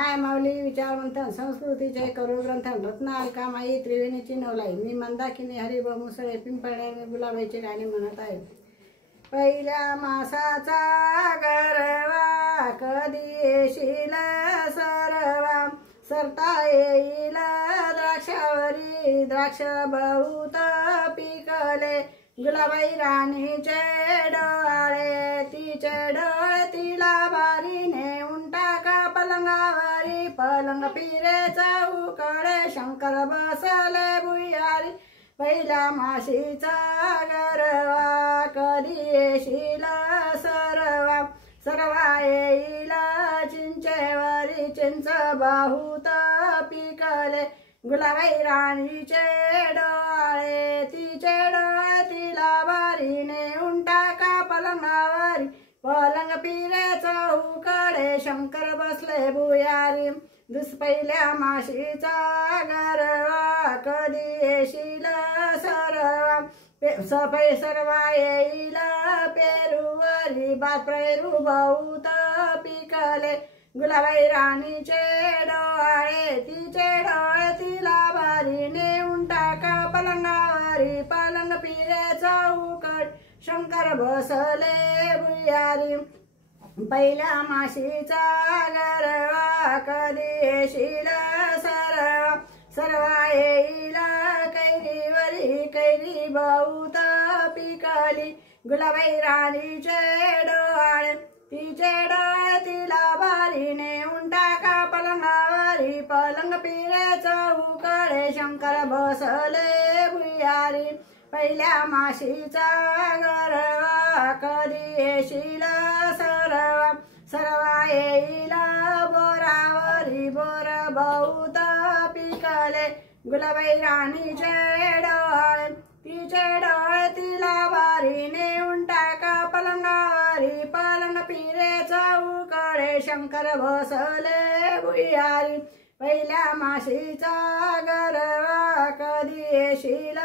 काय माऊली विचारवंतन संस्कृतीचे करू ग्रंथन रत्नालिका माई त्रिवेणीची नवलाई मी मंदाकिनी हरिभ मुसळे पिंपळ्याने गुलाबाचे गाणे म्हणत आहे। पहिल्या मासाचा गरवा कधी येशील सरवा सरता येईल द्राक्षावरी द्राक्ष बहुत पिकले गुलाबाई राणीचे डोळे तिचे डोळे तिला बारीने उंटाका पलंगावरी पलंग पिरे चौकडे शंकर बसले भुयारी पहिल्या माशीचा गरवा कधी येशील सरवा सरवा येईल चिंचेवरी चिंच बहुत पिकले गुलाबाई राणीचे डोळे तिचे डोळे तिला बारीने उंटाका पलंगावरी पलंग पिरे चौकडे शंकर बसले भुयारी पहिल्या माशीचा गरवा कधी येशील सरवा सफाई सरवा येईल पेरूवरी बात पेरू बहुत पिकले गुलाबाई राणीचे डोळे तिचे डोळे तिला बारीने उंटाका पलंगावरी पलंग पिरे चौकट शंकर बसले भुयारी पहिल्या माशीचा गरवा कधी येशील सरवा सरवा येईल कैरीवरी कैरी बहुत पिकली गुलाबाई राणीचे डोळे तिचे डोळे तिला बारीने उंटाका पलंगावरी पलंग पिरे चौकडे शंकर बसले भुयारी पहिल्या माशीचा गरवा कधी येशील सरवा सरवा येईल बोरावरी बोर बहुत पिकले गुलाबाई राणीचे डोळे तिचे डोळे तिला बारीने उंटाका पलंगावरी पलंग पिरे चौकडे शंकर बसले भुयारी पहिल्या माशीचा गरवा कधी येशील